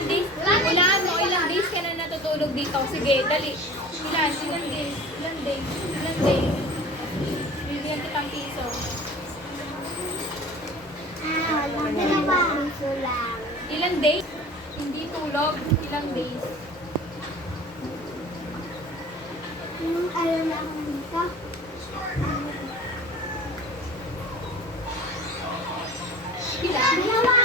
Ilang days? Wala mo, ilang days ka na natutulog dito. Sige, dali. Ilan? Ilang days? Ilang days? Ilang days? Bibigyan kitang piso. Ilang days? Hindi tulog. Ilang days? Ayaw na akong dito. Ilan? Dalawa!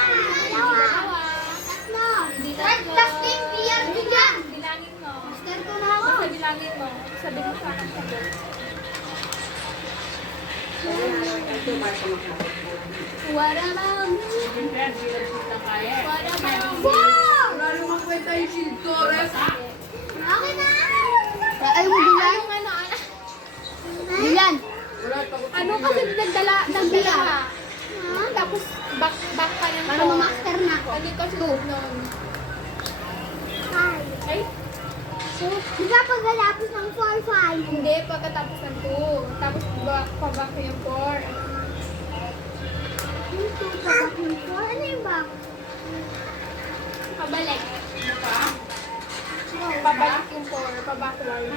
Dalawa. Tatlo! Hindi Third tatlo. class din, PR ko dyan! Bilangin mo. Master ko na ako. Basta bilangin mo. Sabi mo sa akin sagot. Wala bang? Wala bang? Wow! Wala namang kwenta yung shield ko, Res. Okay na! Ayaw mo bilan? Anong ano? Bilan! Wala, takot Ano kasi nagdala ka? Tapos back pa yung Para ma-master na ako. Ano kasi noon? Hi. Ay, Di ba pagkalapos ng 4-5? hindi. Pagkatapos ng 2. Tapos pa-back yung 4. Yung 2 pagkat ng 4? Ano yung back? Pabalik. Pabalik yung 4. Pa-backward.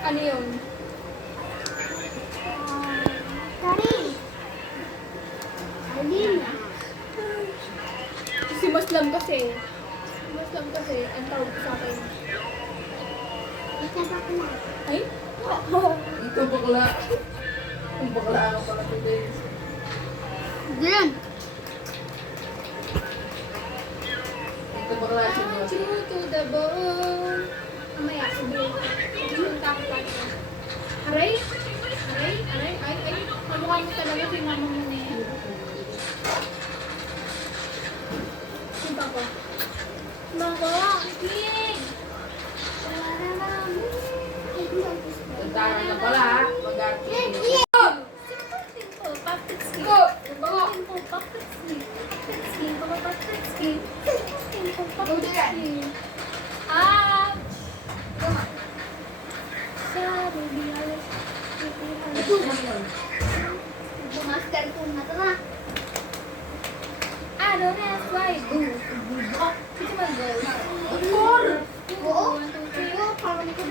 Ano yun? Sorry. Alin? Si Muslim kasi. Si Muslim kasi. Ang tawag ko sa akin. Isa pa ko na. Ay? Ito bakla. Yung bakla ako pala today. Diyan. Ito bakla siya doon. True to the bone. Mamaya, sabihin ko. Yung tapos natin. Aray? Aray? Aray? Ay, ay. Kamukha mo talaga si mama mo na yan. Yung papa. Mako! King! Wala naman. Tara na pala, ha? Mag-arte. Simple, puppet skin. Go! Simple, puppet skin. Puppet skin, papa, puppet skin. Simple, Go puppet there. skin. Ah! Sabi alas. Ito man yun. Master ko na to na. I don't ask why. Boo. Boo. Sige man, go. Four! Oo. 1, 2, 3. Oo, parang ko